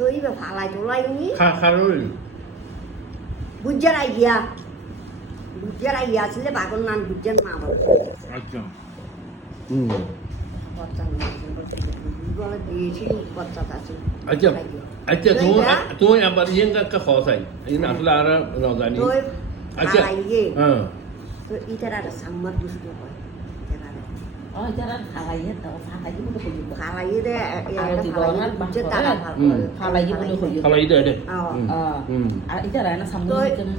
tôi về phá lại chỗ lại nhỉ খারুল বুঝার আইয়া আসলে বাগন নান বুঝার মা বলে আচ্ছা বাচ্চা বলে দিয়েছি বাচ্চা আছে আচ্ছা আচ্ছা তুমি আবার ইয়েঙ্গা খসাই এই না আসলে আর না জানি tôi আচ্ছা phá lại gì হ্যাঁ tôi ít ra là summer gusto ko যারা খালাইয়ে তো খালাই বলে কই phá lại đấy আর জীবনের বুঝে তারা খালাই বলে কই খালাই দে দে আর যারা না সামনে কেন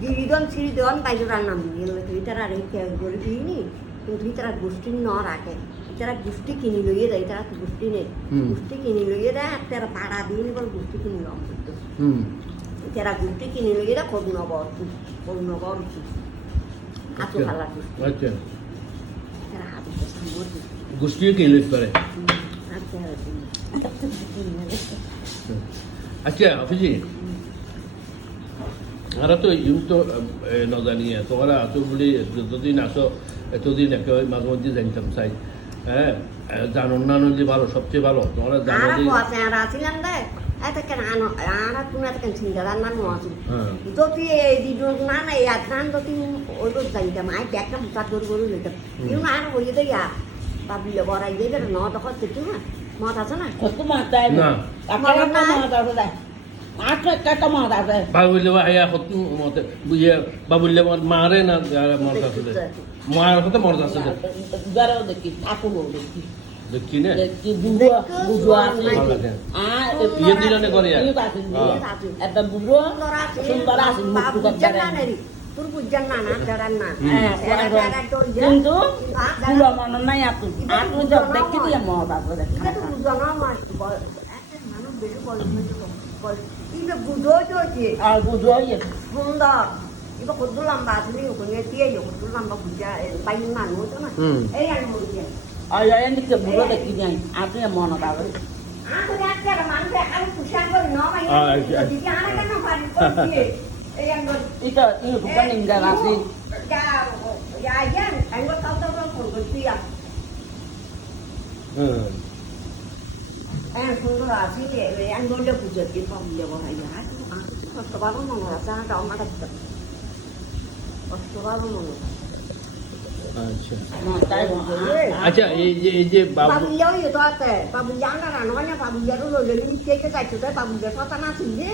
দিদন সিরিদন বাইজরা নাম নিয়ে ইতারা রেখে করে দিইনি কিন্তু ইতারা গোষ্ঠী ন রাখে ইতারা গোষ্ঠী কিনি লইয়ে দেয় ইতারা গোষ্ঠী নেই গোষ্ঠী কিনি লইয়ে দেয় আর তারা পাড়া দিয়ে বলে গোষ্ঠী কিনি লম করতো ইতারা গোষ্ঠী কিনি লইয়ে দেয় খোঁজ নবর উচিত আতো খালা গোষ্ঠী আচ্ছা তারা হাতে সামর গোষ্ঠীও কিনলিস পারে আচ্ছা আচ্ছা অফিসি আমরা তো ইউ তো না জানি তোমরা আছো বলে যতদিন আসো এতদিন একেবারে মাঝে মধ্যে জানতাম চাই হ্যাঁ জানো না যে ভালো সবচেয়ে ভালো তোমরা জানো আর যে বসে আর আসিলাম দে এটা কেন আর তুমি এটা কেন সিঙ্গার না নোয়াছি যদি এই দিন না না এই আত্রান যদি ওই তো যাইতাম আই একটা মুসাদ গরু লইতাম ইউ না আর ওই তো ইয়া বাবিলে বড়াই দিয়ে ন তখন কিছু না মত আছে না কত মাতাই না আপনারা না মাতাই বলে আচ্ছা কত মাতাই বাবুলে আয়া হত মতে বুঝে বাবুলে মারে না মরদ আছে মার হতে মরদ আছে গারো দেখি আপু দেখি দেখি না দেখি বুঝুয়া আর ইয়ে দিলানে করে একটা বুড়ো সুন্দর আছে মুক্তি করতে তোর বুঝছেন না না জানান না কিন্তু ফুল মন নাই আপু আপু যা দেখি দিয়ে মত আছে এটা তো বুঝনা মানুষ বেশি বল কিন্তু বুঝো যে আর বুঝোই সুন্দর 이거 고들람 바스리 그게 뒤에 요 고들람 바 부자 바이나 노잖아 에이 모르게 아야 엔디께 물어 দেখি নাই আপনি মন দাও 아 그래 아까 만데 아우 부산 거 너무 이거 이게 하나 하나 바리 거지 에이 거 이거 부관님가 나시 야야 이거 따따따 거 뒤야 에 손으로 아시게 왜안 돌려 부졌지 범려고 하야 아 바로 먹어라 자가 엄마가 আচ্ছা তাই আচ্ছা এই যে বাবুলিয়াও তো আছে বাবুলিয়া না নয় না বাবুলিয়ারও লইলে নিচে যাইতো তাই বাবুলিয়া কথা না ছিলি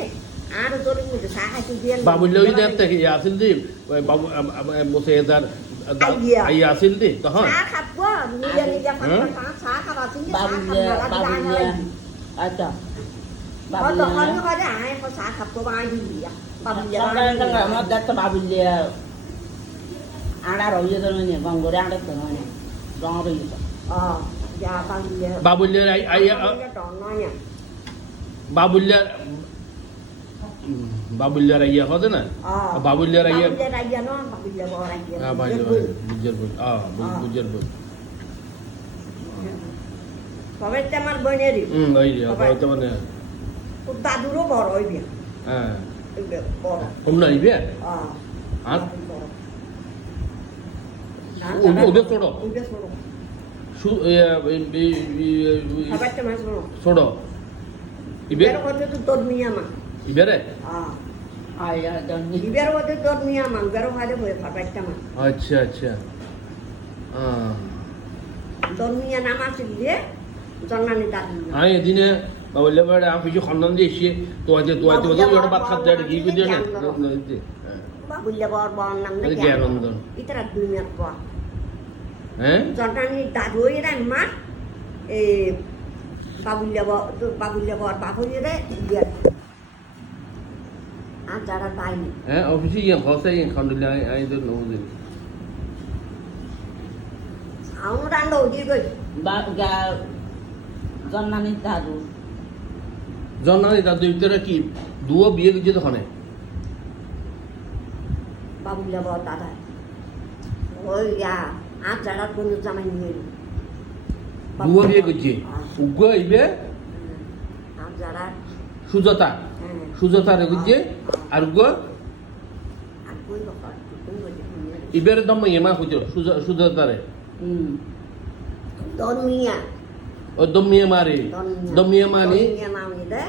আর তোর মধ্যে সাহায্য দিয়ে বাবুলিয়া দেখতে কি আসিল দি বাবু বসে এদার আই আসিল দি তখন চা খাবো নিজে নিজে চা খাবা ছিলি বাবুলিয়া আচ্ছা বাবুলিয়া তখন করে আয় চা খাবো বাই দিলিয়া বাবুলিয়া আমার দেখতে বাবুলিয়া আড়া রইয়ে তো মানে গঙ্গরে আড়া তো মানে রং রইয়ে তো ya বাবুলিয়া আই বাবুলিয়া আইয়া হবে না বাবুলিয়া আইয়া no babulia bora বুঝার বই বুঝার বই সবাই তো আমার বোনেরই ওই সবাই তো মানে খুব দাদুরও বড় হইবে হ্যাঁ বড় তোমরা আইবে আর ওদের ছোট ছোট ইবের মধ্যে তো তোর নিয়ে মা ইবেরে আয়া জানি ইবের মধ্যে তোর নিয়ে মা বেরো ভালো হয়ে ফাটাইটা মা আচ্ছা আচ্ছা তোর নিয়ে নাম আছে দিয়ে জন্নানি তার আই এদিনে বাবুলে বড় আমি কিছু খন্দন দিয়েছি তো আজ তো ওটা বাত খাতে আর কি করে না বাবুলে বড় নাম না জ্ঞানন্দন ইতরা দুনিয়ার পর হ্যাঁ জন্নানি দাদু এরা মা এ বাবুলে বড় বাবুলে রে আর যারা তাইনি হ্যাঁ অফিসে ইয়ে হসে ইয়ে খন্ডলে I don't know this sound আন্ডো দি গই বা গা জন্নানি দাদু জন্নানি দাদু ভিতরে কি দুও বিয়ে গেছে তখন বাবুলে বড় দাদা ওই ইয়া আর যারা কোন জামাই নিয়ে দুও বিয়ে গেছে উগ্র ইবে আর যারা সুজাতা সুজাতা রে গেছে আর গো আর কই বাবা কোন গই ইবের দম ইমা খুঁজো সুজাতা রে দমিয়া ও দমিয়া মারি দমিয়া মানি দমিয়া মানি দে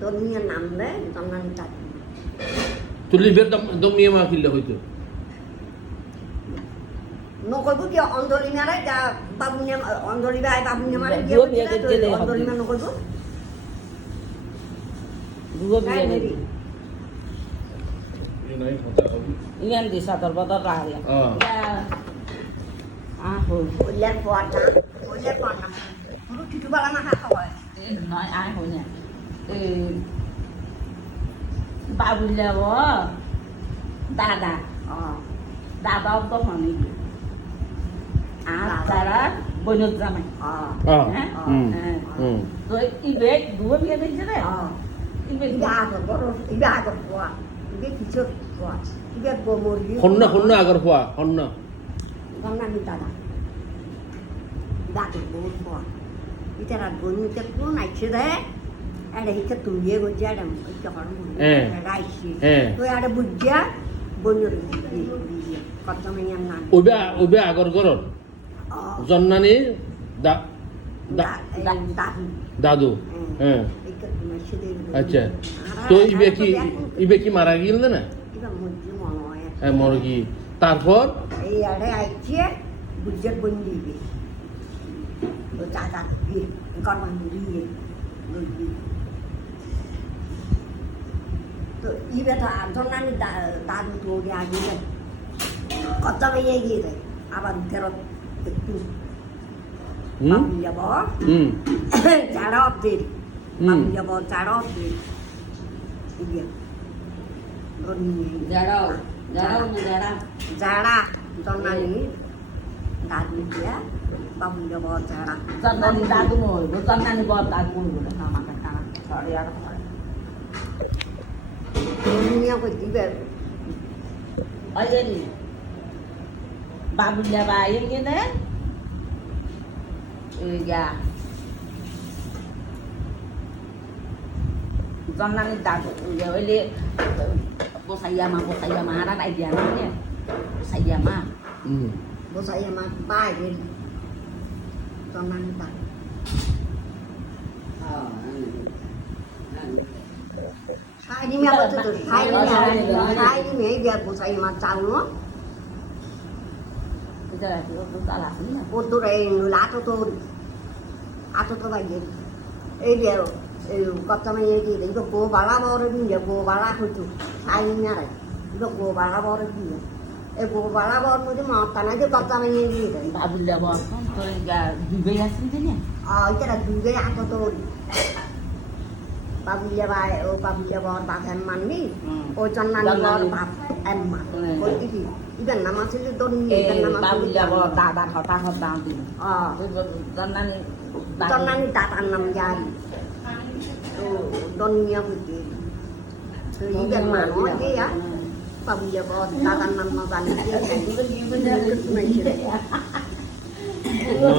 ধর্মীয় নাম দেয় জন্নানি দাদু তুলি বের দম নিয়ে মা কিনলে হইতো নকলব কি অঞ্জলি মারে যা বাবুনিয়া অঞ্জলি ভাই বাবুনিয়া মারে দুয়ো বিয়ে গেলে হবে। অঞ্জলি মা নকলব দুগো বিয়ে মেরি এই নাই কথা হবে ইমান দি সাতর বদর রাহলে হল ওইলার পর না পুরো টিটু বালা না খাওয়া নয় হল না বাবুল্লা দাদা দাদাও তো হনি আর তারা বৈনত জামাই তো ইবে দুয়ো বিয়ে দিয়েছে রে ইবে ইবে আগর পোয়া ইবে কিশোর পোয়া ইবে গোমরগি হন্ন আগর পোয়া হন্ন জন্নানি দাদা দাদু বহুত পোয়া এটা রাত বনিতে কোন আইছে রে এটা হিতে তুলিয়ে গজা এটা এটা করম রাইছি তো এটা বুঝিয়া বনির কত মেয়ার নাম ওবে আগর গরর জন্নানি দাদু হ্যাঁ আচ্ছা তো ইবে কি মারা গেল না হ্যাঁ মরগি তারপর এই আড়ে আইছে বুঝার বন্দি তো দাদা দিয়ে গরমান দিয়ে তো ইবে তো জন্নানি দাদু তো আগে কত মেয়ে গিয়ে যায় আবার ফেরত একটু যাব যারা অব্দের যাব যারা অব্দের যারা জন্নানি দাদু দিয়া বাবু যাব যারা জন্নানি দাদু নয় জন্নানি বড় দাদু বলবো আমাকে কানা সরি আর দুনিয়া কই দিবে ওই যে বাবুল্লা বাই গেলে জন্নানি দাদু ওইলে বসাইয়ামা হারা নাই দিয়া না বসাইয়ামা bosai ama bai đi con ăn tặng sai đi mẹ có từ sai đi mẹ giờ bosai ama chào nữa bây giờ thì chúng ta làm gì nhỉ ô tô đây lá tôi à tôi bài gì ấy giờ có cho mày gì đến cái cô bà la bò đấy bây giờ cô bà la thôi chú sai đi nha này cái cô bà la bò đấy bây giờ এই গোবালা বর মধ্যে মাথা না যে কথা আমি নিয়ে দিয়ে দেন বাবুল্লা বর তো দুবে আসছে না এটা দুবে আত তো বাবুল্লা ভাই ও বাবুল্লা বর বাপের মানবি ও জন্নানি বর বাপ এম্মা ওই কি ইবেন নাম আছে যে দন্নি ইবেন নাম আছে বাবুল্লা বর দাদা হতা দিন জন্নানি দাদার নাম জানি তো দন্নিয়া বুঝি তো ইবেন মানো যে Pamilya ko, tatanam na galing siya.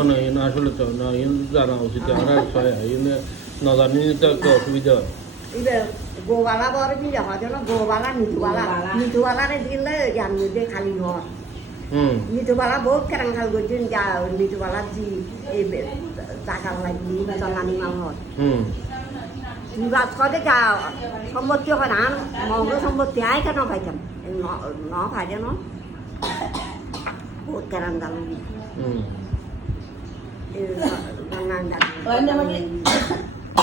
না ইন আসলে তো না ইন জানা উচিত আমরা ইন না জানি তো একটা অসুবিধা হয় Ibe গোবালা বড় কি হয় জানো গোবালা নিতুবালা রে দিলে জানি যে খালি ঘর নিতুবালা বহুত কেরাং খাল গজিন যা নিতুবালা জি এই টাকার লাগি জন্নানি মামত বিবাদ করে যা সম্পত্তি হয় না মঙ্গ সম্পত্তি আয় কেন খাইতাম ন খাই দে ন বহুত কেরাং গাল জন্নানি